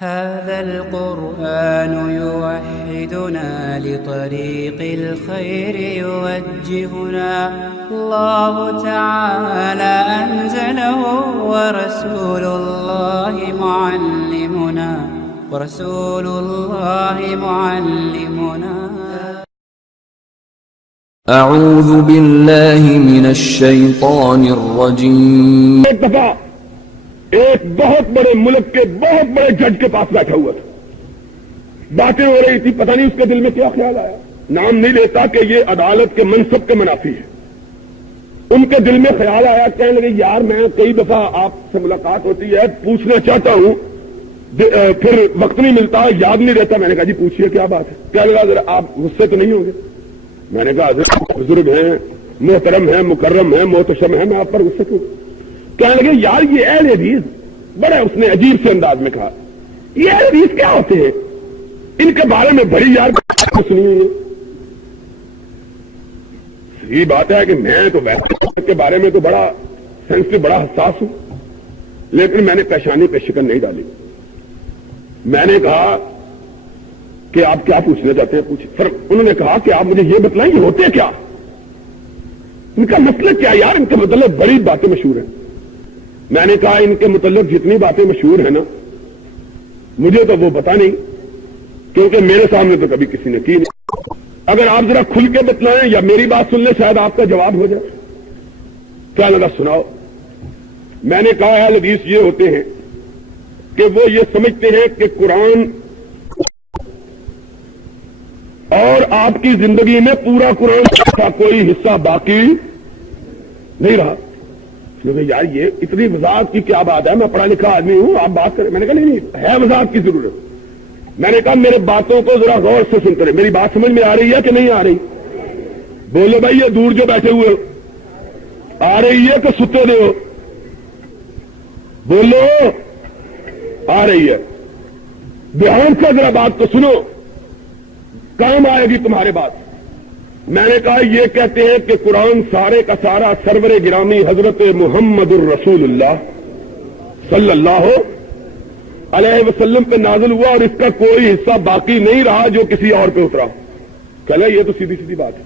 هذا القرآن يوحدنا لطريق الخير يوجهنا الله تعالى أنزله ورسول الله معلمنا اعوذ باللہ من الشیطان الرجیم۔ ایک دفعہ ایک بہت بڑے ملک کے بہت بڑے جج کے پاس بیٹھا ہوا تھا، باتیں ہو رہی تھی، پتہ نہیں اس کے دل میں کیا خیال آیا، نام نہیں لیتا کہ یہ عدالت کے منصب کے منافی ہے۔ ان کے دل میں خیال آیا، کہنے لگے یار میں کئی دفعہ آپ سے ملاقات ہوتی ہے، پوچھنا چاہتا ہوں پھر وقت نہیں ملتا، یاد نہیں رہتا۔ میں نے کہا جی پوچھیے کیا بات ہے۔ کہنے لگا ذرا آپ غصے تو نہیں ہوں گے؟ میں نے کہا حضرت بزرگ ہیں، محترم ہیں، مکرم ہیں، محتشم ہیں، میں آپ پر غصے کیوں؟ کہنے لگے یار یہ اہل حدیث، بڑے اس نے عجیب سے انداز میں کہا یہ اہل حدیث کیا ہوتے ہیں؟ ان کے بارے میں بڑی یار سنی ہوئی ہے۔ یہ بات ہے کہ میں تو ویسے کے بارے میں تو بڑا سینسٹیو، بڑا حساس ہوں، لیکن میں نے پیشانی پہ شکن نہیں ڈالی۔ میں نے کہا کہ آپ کیا پوچھنا چاہتے ہیں؟ پوچھیں۔ پھر انہوں نے کہا کہ آپ مجھے یہ بتلائیں یہ ہوتے کیا؟ ان کا مطلب کیا یار؟ ان کے متعلق بڑی باتیں مشہور ہیں۔ میں نے کہا ان کے متعلق جتنی باتیں مشہور ہیں نا مجھے تو وہ پتا نہیں، کیونکہ میرے سامنے تو کبھی کسی نے کی نہیں۔ اگر آپ ذرا کھل کے بتلائیں یا میری بات سن لیں شاید آپ کا جواب ہو جائے۔ کیا لگا سناؤ؟ میں نے کہا اہل حدیث یہ ہوتے ہیں کہ وہ یہ سمجھتے ہیں کہ قرآن اور آپ کی زندگی میں پورا قرآن کا کوئی حصہ باقی نہیں رہا۔ یار یہ اتنی وضاحت کی کیا بات ہے؟ میں پڑھا لکھا آدمی ہوں، آپ بات کریں۔ میں نے کہا نہیں ہے وضاحت کی ضرورت۔ میں نے کہا میرے باتوں کو ذرا غور سے سن کریں، میری بات سمجھ میں آ رہی ہے کہ نہیں آ رہی؟ بولو بھائی یہ دور جو بیٹھے ہوئے آ رہی ہے کہ ستے دے ہو؟ بولو آ رہی ہے؟ دھیان سے ذرا بات کو سنو، کام آئے گی تمہارے بات۔ میں نے کہا یہ کہتے ہیں کہ قرآن سارے کا سارا سرور گرامی حضرت محمد الرسول اللہ صلی اللہ علیہ وسلم پہ نازل ہوا اور اس کا کوئی حصہ باقی نہیں رہا جو کسی اور پہ اترا۔ کہلا یہ تو سیدھی سیدھی بات ہے۔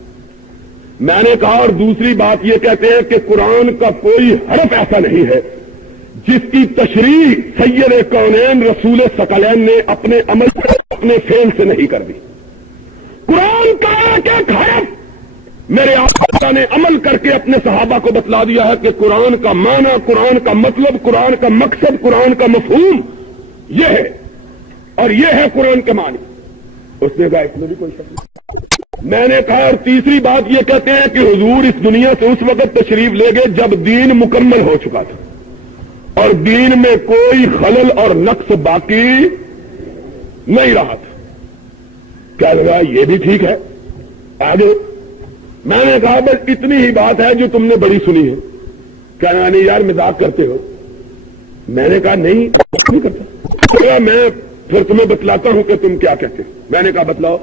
میں نے کہا اور دوسری بات یہ کہتے ہیں کہ قرآن کا کوئی حرف ایسا نہیں ہے جس کی تشریح سید کونین رسول ثقلین نے اپنے عمل سے اپنے فعل سے نہیں کر دی۔ قرآن کا ایک ایک حرف میرے آقا نے عمل کر کے اپنے صحابہ کو بتلا دیا ہے کہ قرآن کا معنی، قرآن کا مطلب، قرآن کا مقصد، قرآن کا مفہوم یہ ہے اور یہ ہے قرآن کے معنی۔ اس نے کہا اس میں بھی کوئی شک نہیں۔ میں نے کہا اور تیسری بات یہ کہتے ہیں کہ حضور اس دنیا سے اس وقت تشریف لے گئے جب دین مکمل ہو چکا تھا اور دین میں کوئی خلل اور نقص باقی نہیں رہا تھا۔ کیا لگا یہ بھی ٹھیک ہے؟ آگے میں نے کہا بس اتنی ہی بات ہے جو تم نے بڑی سنی ہے۔ کیا نہیں یار مذاق کرتے ہو؟ میں نے کہا نہیں کرتا، میں پھر تمہیں بتلاتا ہوں کہ تم کیا کہتے۔ میں نے کہا بتلاؤ۔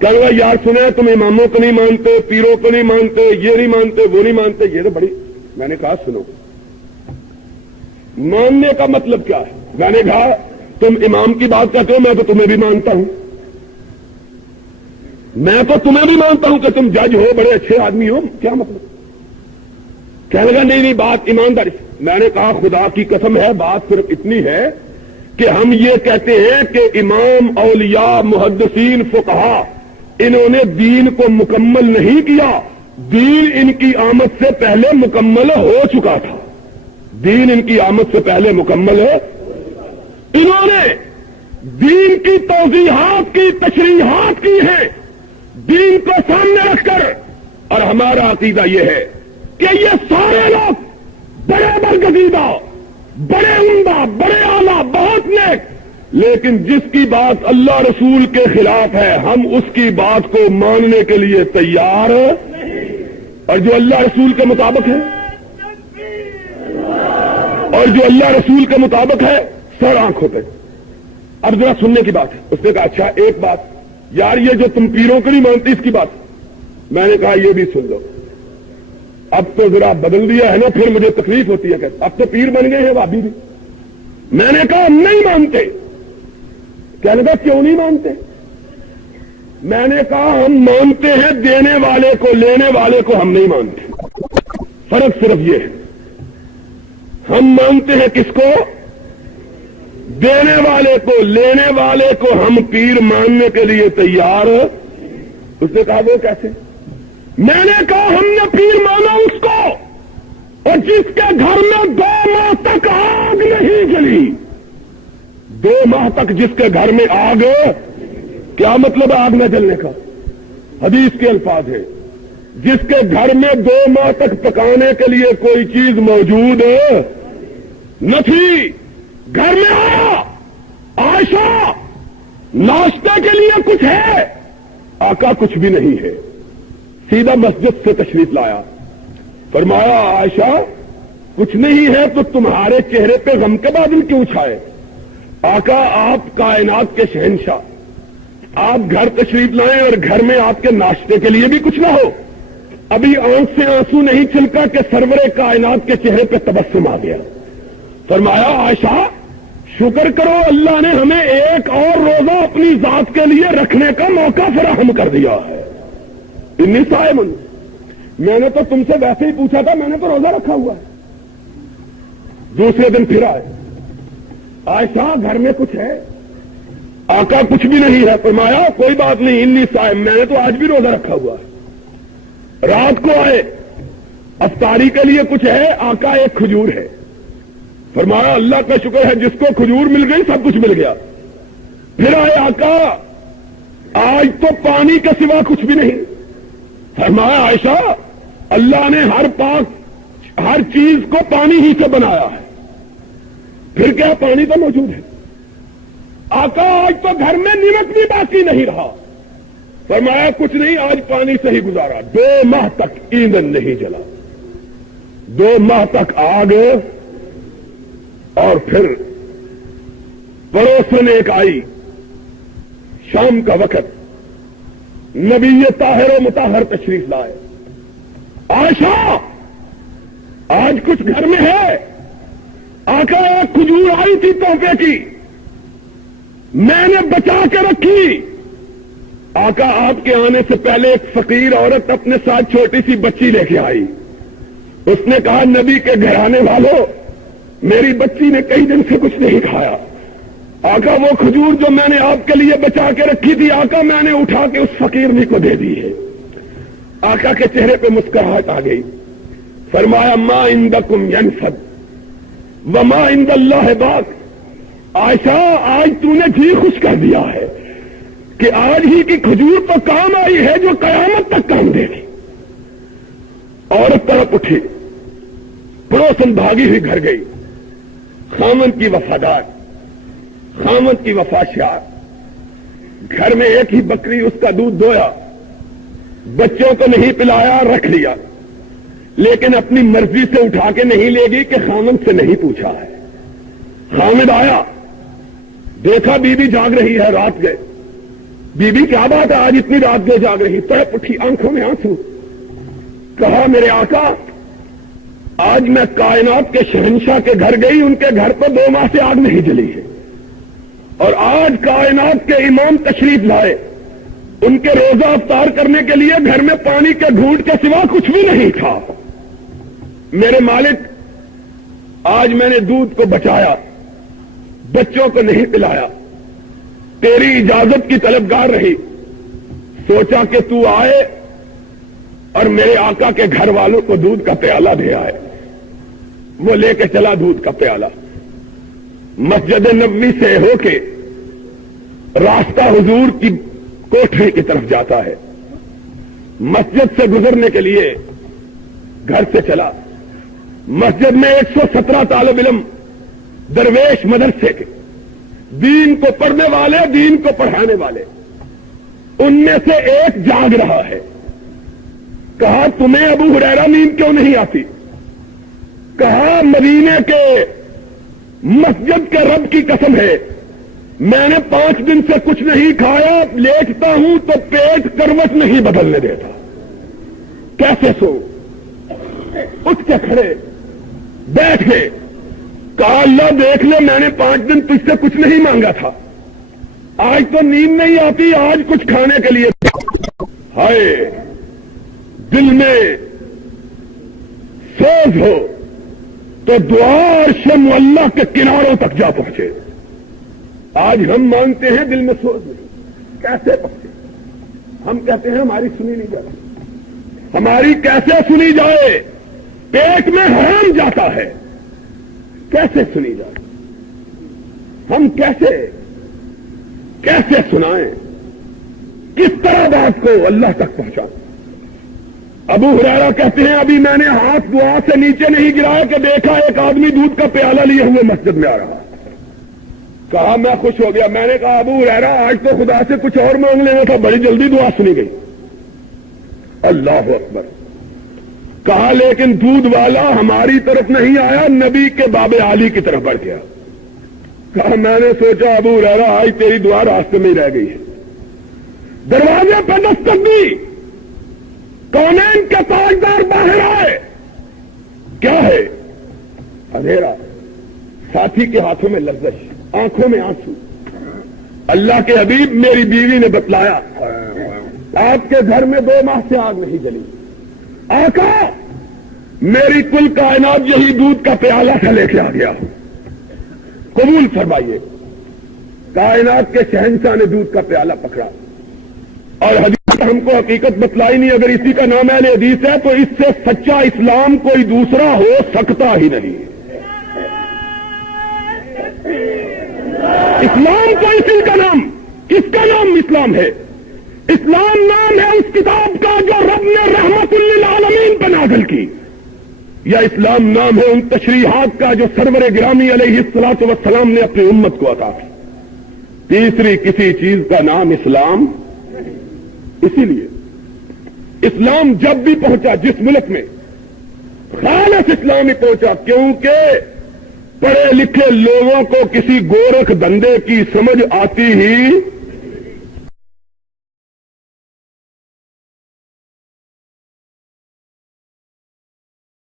کیا لگا یار سنا تم اماموں کو نہیں مانتے، پیروں کو نہیں مانتے، یہ نہیں مانتے، وہ نہیں مانتے، یہ تو بڑی۔ میں نے کہا سنو ماننے کا مطلب کیا ہے؟ میں نے کہا تم امام کی بات کہتے ہو، میں تو تمہیں بھی مانتا ہوں، میں تو تمہیں بھی مانتا ہوں کہ تم جج ہو، بڑے اچھے آدمی ہو، کیا مطلب؟ کہنے لگا نہیں بات ایمانداری سے۔ میں نے کہا خدا کی قسم ہے بات صرف اتنی ہے کہ ہم یہ کہتے ہیں کہ امام، اولیاء، محدثین، فقہا انہوں نے دین کو مکمل نہیں کیا، دین ان کی آمد سے پہلے مکمل ہو چکا تھا، دین ان کی آمد سے پہلے مکمل ہے۔ انہوں نے دین کی توضیحات کی، تشریحات کی ہیں دین کو سامنے رکھ کر، اور ہمارا عقیدہ یہ ہے کہ یہ سارے لوگ بڑے برگزیدہ، بڑے عمدہ، بڑے اعلیٰ، بہت نیک، لیکن جس کی بات اللہ رسول کے خلاف ہے ہم اس کی بات کو ماننے کے لیے تیار اور جو اللہ رسول کے مطابق ہے سر آنکھ ہوتے۔ اب ذرا سننے کی بات ہے۔ اس نے کہا اچھا ایک بات یار یہ جو تم پیروں کو نہیں مانتی اس کی بات۔ میں نے کہا یہ بھی سن لو، اب تو ذرا بدل دیا ہے نا، پھر مجھے تکلیف ہوتی ہے کہ اب تو پیر بن گئے ہیں وہابی بھی۔ میں نے کہا ہم نہیں مانتے، کہنے لگا کیوں نہیں مانتے؟ میں نے کہا ہم مانتے ہیں دینے والے کو، لینے والے کو ہم نہیں مانتے۔ فرق صرف یہ ہے، ہم مانتے ہیں کس کو؟ دینے والے کو، لینے والے کو ہم پیر ماننے کے لیے تیار۔ اس نے کہا وہ کیسے؟ میں نے کہا ہم نے پیر مانا اس کو اور جس کے گھر میں 2 ماہ تک آگ نہیں جلی۔ 2 ماہ تک جس کے گھر میں آگ، کیا مطلب آگ نہ جلنے کا؟ حدیث کے الفاظ ہے، جس کے گھر میں 2 ماہ تک پکانے کے لیے کوئی چیز موجود نہ تھی، گھر میں آیا، عائشہ ناشتے کے لیے کچھ ہے؟ آقا کچھ بھی نہیں ہے۔ سیدھا مسجد سے تشریف لایا، فرمایا عائشہ کچھ نہیں ہے تو تمہارے چہرے پہ غم کے بادل کیوں چھائے؟ آقا آپ کائنات کے شہنشاہ، آپ گھر تشریف لائیں اور گھر میں آپ کے ناشتے کے لیے بھی کچھ نہ ہو۔ ابھی آنکھ سے آنسو نہیں چھلکا کہ سرور کائنات کے چہرے پہ تبسم آ گیا۔ فرمایا عائشہ شکر کرو اللہ نے ہمیں ایک اور روزہ اپنی ذات کے لیے رکھنے کا موقع فراہم کر دیا ہے۔ انی صاحب، میں نے تو تم سے ویسے ہی پوچھا تھا، میں نے تو روزہ رکھا ہوا ہے۔ دوسرے دن پھر آئے، عائشہ گھر میں کچھ ہے؟ آقا کچھ بھی نہیں ہے۔ فرمایا کوئی بات نہیں، انی صاحب، میں نے تو آج بھی روزہ رکھا ہوا ہے۔ رات کو آئے، افطاری کے لیے کچھ ہے؟ آقا ایک کھجور ہے۔ فرمایا اللہ کا شکر ہے، جس کو کھجور مل گئی سب کچھ مل گیا۔ پھر آئے، آقا آج تو پانی کے سوا کچھ بھی نہیں۔ فرمایا عائشہ اللہ نے ہر چیز کو پانی ہی سے بنایا ہے، پھر کیا پانی تو موجود ہے؟ آقا آج تو گھر میں نمک بھی باقی نہیں رہا۔ فرمایا کچھ نہیں، آج پانی سے ہی گزارا۔ 2 ماہ تک ایندھن نہیں جلا، 2 ماہ تک آگ۔ اور پھر پڑوسن ایک آئی، شام کا وقت، نبی طاہر و مطہر تشریف لائے۔ عائشہ آج کچھ گھر میں ہے؟ آقا ایک کھجور آئی تھی تحفے کی، میں نے بچا کے رکھی۔ آقا آپ کے آنے سے پہلے ایک فقیر عورت اپنے ساتھ چھوٹی سی بچی لے کے آئی۔ اس نے کہا نبی کے گھرانے والوں، میری بچی نے کئی دن سے کچھ نہیں کھایا۔ آقا وہ کھجور جو میں نے آپ کے لیے بچا کے رکھی تھی، آقا میں نے اٹھا کے اس فقیرنی کو دے دی ہے۔ آقا کے چہرے پہ مسکراہٹ آ گئی۔ فرمایا ما عندکم ینفد وما عند اللہ باق۔ عائشہ آج تو نے جی خوش کر دیا ہے کہ آج ہی کی کھجور تو کام آئی ہے جو قیامت تک کام دے گی۔ عورت طرف اٹھی، پڑوسن بھاگی ہوئی گھر گئی۔ خامن کی وفادار، خامن کی وفاشار، گھر میں ایک ہی بکری، اس کا دودھ دویا، بچوں کو نہیں پلایا، رکھ لیا، لیکن اپنی مرضی سے اٹھا کے نہیں لے گی کہ خامن سے نہیں پوچھا ہے۔ خامد آیا، دیکھا بی بی جاگ رہی ہے، رات گئے۔ بی بی کیا بات ہے آج اتنی رات گئے جاگ رہی؟ تڑپ اٹھی، آنکھوں میں آنسو۔ کہا میرے آقا آج میں کائنات کے شہنشاہ کے گھر گئی، ان کے گھر پر 2 ماہ سے آگ نہیں جلی ہے، اور آج کائنات کے امام تشریف لائے، ان کے روزہ افطار کرنے کے لیے گھر میں پانی کے گھونٹ کے سوا کچھ بھی نہیں تھا۔ میرے مالک آج میں نے دودھ کو بچایا، بچوں کو نہیں پلایا، تیری اجازت کی طلبگار رہی۔ سوچا کہ تو آئے اور میرے آقا کے گھر والوں کو دودھ کا پیالہ دے آئے۔ وہ لے کے چلا دودھ کا پیالہ، مسجد نبوی سے ہو کے راستہ حضور کی کوٹھری کی طرف جاتا ہے۔ مسجد سے گزرنے کے لیے گھر سے چلا، مسجد میں 117 طالب علم درویش مدرسے کے، دین کو پڑھنے والے، دین کو پڑھانے والے، ان میں سے ایک جاگ رہا ہے۔ کہا تمہیں ابو ہریرہ نیند کیوں نہیں آتی؟ کہا مدینے کے مسجد کے رب کی قسم ہے، میں نے 5 دن سے کچھ نہیں کھایا، لیٹتا ہوں تو پیٹ کروٹ نہیں بدلنے دیتا، کیسے سو؟ اٹھ کے کھڑے، بیٹھ گئے، کہا اللہ دیکھ لے میں نے 5 دن تجھ سے کچھ نہیں مانگا تھا، آج تو نیند نہیں آتی، آج کچھ کھانے کے لیے ہائے دل میں سوز ہو تو دعا عرش معلّہ کے کناروں تک جا پہنچے. آج ہم مانگتے ہیں دل میں سوز نہیں، کیسے پہنچے؟ ہم کہتے ہیں ہماری سنی نہیں جاتی. ہماری کیسے سنی جائے؟ پیٹ میں حرام جاتا ہے، کیسے سنی جائے؟ ہم کیسے سنائیں؟ کس طرح بات کو اللہ تک پہنچائیں؟ ابو ہریرہ کہتے ہیں ابھی میں نے ہاتھ دعا سے نیچے نہیں گرایا کہ دیکھا ایک آدمی دودھ کا پیالہ لیے ہوئے مسجد میں آ رہا. کہا میں خوش ہو گیا. میں نے کہا ابو ہریرہ آج تو خدا سے کچھ اور مانگ لینا تھا، بڑی جلدی دعا سنی گئی. اللہ اکبر. کہا لیکن دودھ والا ہماری طرف نہیں آیا، نبی کے باب عالی کی طرف بڑھ گیا. کہا میں نے سوچا ابو ہریرہ آج تیری دعا راستے میں ہی رہ گئی ہے. دروازے پہ دستک دی، کونین کے تاجدار باہر آئے. کیا ہے؟ اندھیرا، ساتھی کے ہاتھوں میں لرزش، آنکھوں میں آنسو. اللہ کے حبیب میری بیوی نے بتلایا آپ کے گھر میں 2 ماہ سے آگ نہیں جلی. آقا میری کل کائنات یہی دودھ کا پیالہ سے لے کے آ گیا، قبول فرمائیے. کائنات کے شہنشاہ نے دودھ کا پیالہ پکڑا اور حدیث ہم کو حقیقت بتلائی نہیں. اگر اسی کا نام اہل حدیث ہے تو اس سے سچا اسلام کوئی دوسرا ہو سکتا ہی نہیں. اسلام کو اسی کا نام، کس کا نام اسلام ہے؟ اسلام نام ہے اس کتاب کا جو رب نے رحمت للعالمین پہ نازل کی، یا اسلام نام ہے ان تشریحات کا جو سرور گرامی علیہ الصلوۃ والسلام نے اپنی امت کو عطا کی. تیسری کسی چیز کا نام اسلام. اسی لیے اسلام جب بھی پہنچا جس ملک میں خالص اسلام ہی پہنچا، کیونکہ پڑھے لکھے لوگوں کو کسی گورکھ دندے کی سمجھ آتی ہی